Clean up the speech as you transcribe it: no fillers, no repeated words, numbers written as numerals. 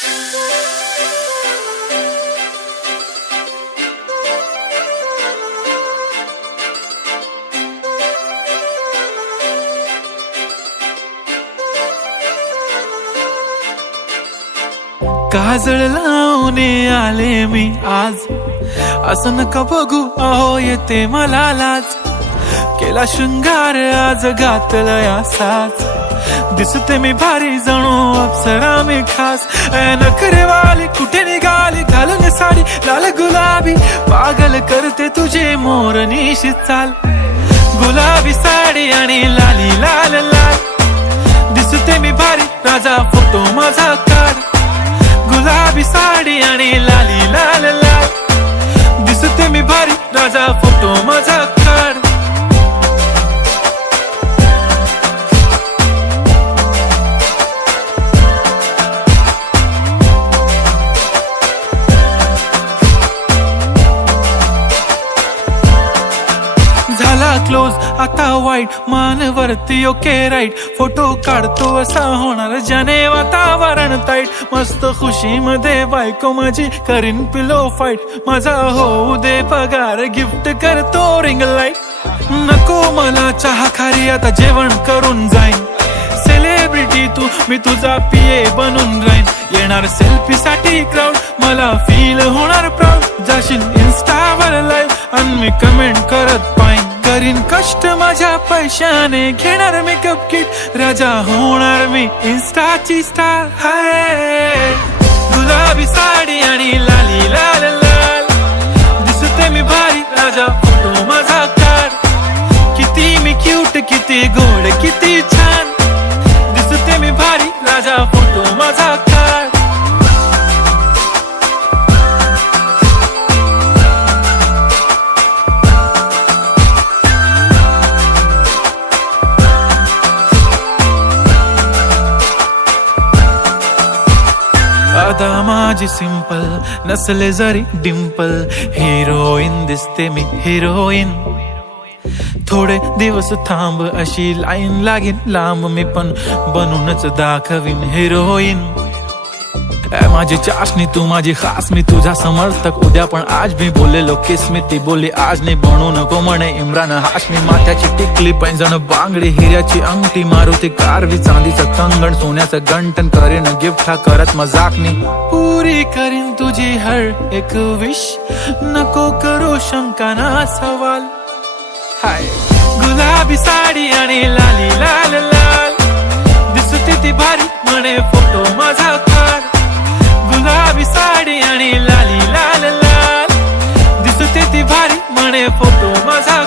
काजळ लावून आले मी आज, असं नका बघू अहो येते मला लाज. केला शृंगार आज घातला साज, दिसते मी भारी जणू अप्सरा मी खास. नखरेवाली कुठे निघाली घालून साडी लाल गुलाबी, पागल करते तुझे मोरनीशी चाल. गुलाबी साडी आणि लाली लाल लाल, दिसते मी भारी राजा फोटो माझा काढ. गुलाबी साडी आणि लाली लाल लाल, दिसते मी भारी राजा फोटो माझा काढ. झाला क्लोज आता वाईट, मानवरती ओके राईट. फोटो काढतो असा होणार ज्याने वातावरण ताईट. मस्त खुशी मध्ये बायको माझी करीन पिलो फाईट. माझा होऊ दे पगार गिफ्ट करतो रिंग लाईट. नको मला चहा खारी आता जेवण करून जाईन. सेलिब्रिटी तू मी तुझा पिये बनून राहीन. येणार सेल्फी साठी क्राऊड मला फील होणार प्राऊड. जाशील इन्स्टावर लाईव्ह आणि मी कमेंट करत पाईन. करीन कष्ट माझ्या पैशाने घेणार मेकअप किट. राजा होणार मी इन्स्टाची स्टार. हाय गुलाबी साडी आणि लाली लाल लाल, दिसते मी भारी राजा फोटो माझा काढ. किती मी क्यूट किती गोड किती छान, दिसते मी भारी राजा फोटो माझा काढ. अदा माझी सिंपल नसले जरी डिंपल, हिरोईन दिसते मी हिरोईन. थोडे दिवस थांब अशी लाईन लागेल लांब, मी पण बनूनच दाखवीन हिरोईन. माझी चाशनी तू माझी खास, मी तुझा समर्थक उद्या पण आज. मी बोललेलो किस मी ती बोलली आज नाही. बनू नको म्हणे इम्रान हाशमी. माथ्याची टिकली पैंजण बांगडी हिऱ्याची अंगठी, मारुती कारवी चांदीचं कंगण सोन्याचं गंटन. करीन गिफ्ट हा करत मजाकनी, पुरी करीन तुझी हर एक विश. नको करू शंका ना सवाल. हाय गुलाबी साडी आणि लाली लाल लाल, दिसते ती भारी म्हणे फोटो माझा काढ. गुलाबी साडी आणि लाली लाल लाल, दिसते ती भारी म्हणे फोटो माझा.